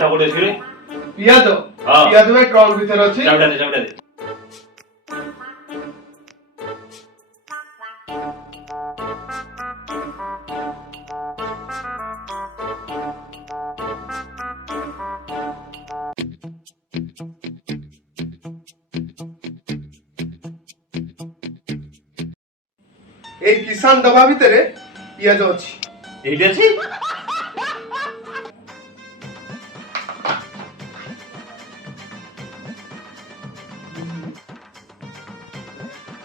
पियाज कोडे अछि रे पियाज पियाज में ट्रंक भीतर अछि चावड़ा दे ए किसान डब्बा भीतर पियाज अछि एइटे अछि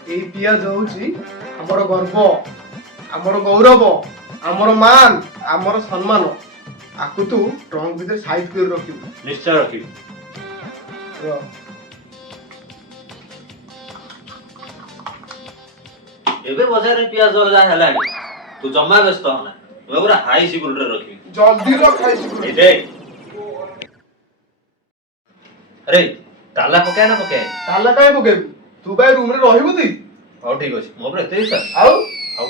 ए पियाज होछि हमर गर्व हमर गौरव हमर मान हमर सम्मान आकु तू ट्रंक भीतर साइड कर रखिबू निश्चय रखी एबे बाजार रे पियाज जा हेलानी तू जम्मा व्यस्त होना मैं पूरा हाई सिक्योरिटी रे रखी जल्दी रख खाई एइटे अरे ताला पकाए ना पकाए ताला काहे पकेबू तू भाई रूम रे रहिबू ती हाउ ठीक अछि मो पर एते सर आउ हाउ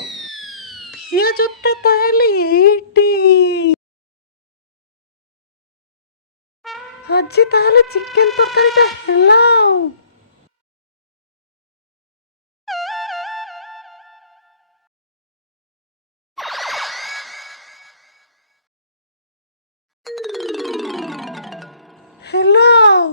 ପିଆଜଟା ତାହେଲେ ଏଇଠି ଆଜି ତାହେଲେ ଚିକେନ ତରକାରୀଟା ହେଲା ଆଉ ହେଲା ଆଉ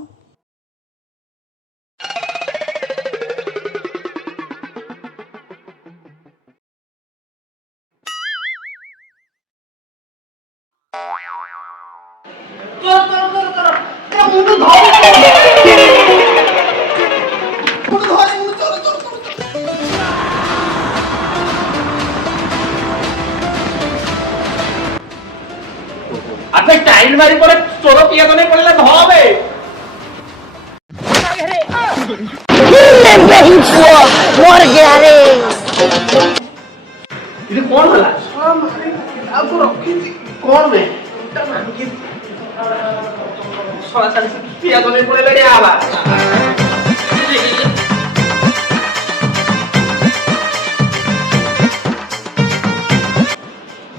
अबे टाइल मारी पड़े चोरो पिया तो नहीं पड़ेला धोबे नहीं हुआ मर गया रे ये कौन होला आ मारे आ तो रखी थी कौन बे ता मान के सोला साल पिया तो नहीं पड़ेला रे आवा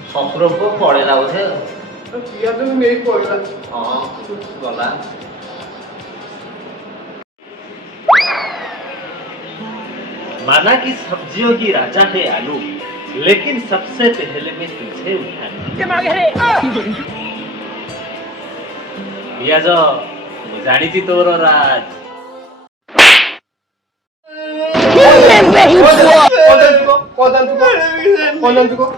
ससुर को पड़ेला बोधे तो पियाज में नहीं पड़ला हां गला माना कि सब्जियों की राजा है आलू लेकिन सबसे पहले मैं तुझे उठाने पियाज जानी थी तोर राज कौन तुको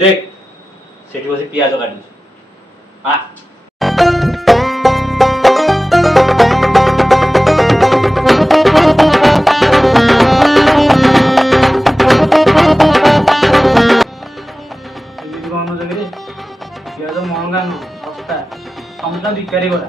देख सेठी बसी पियाज काटू आ ପିଆଜ ମହଙ୍ଗା ନୁହଁ ଶସ୍ତା ସମସ୍ତ ଭିକାରୀ ଗଲା